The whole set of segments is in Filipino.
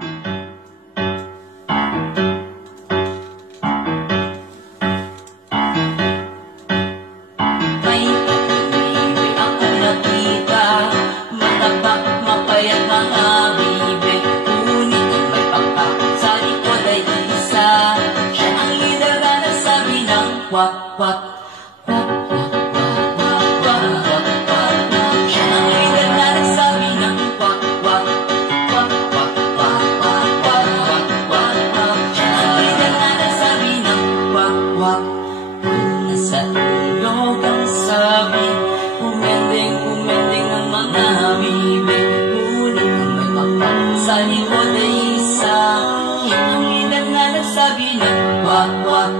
May pag-ibig ako nakita, mataba, mapayat mga bibig, ngunit ang may pakpak sa likod ay isa. Siya ang lider na nagsabi ng kwak kwak kwak kwak kwak kwak kwak kwak kwak. Siya ang lider na nagsabi ng kwak kwak kwak kwak kwak kwak kwak kwak kwak kwak. Siya ang lider na nagsabi ng kwak kwak. Nasa ilog ang sabi, umending ang mga bibig, ngunit ang may pakpak sa likod ay isa. Siya ang lider na nagsabi ng kwak kwak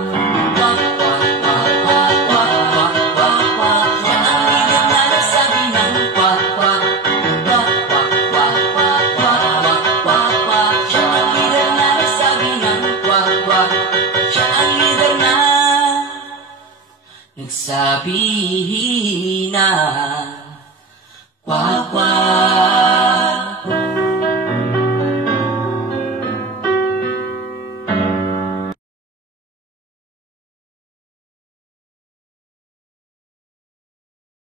kwak kwak kwak kwak kwak kwak kwak kwak. Siya ang lider na nagsabi ng kwak kwak kwak kwak kwak kwak kwak kwak kwak kwak. Siya ang lider na nagsabi ng kwak kwak. Siya ang lider na nagsabi na kwak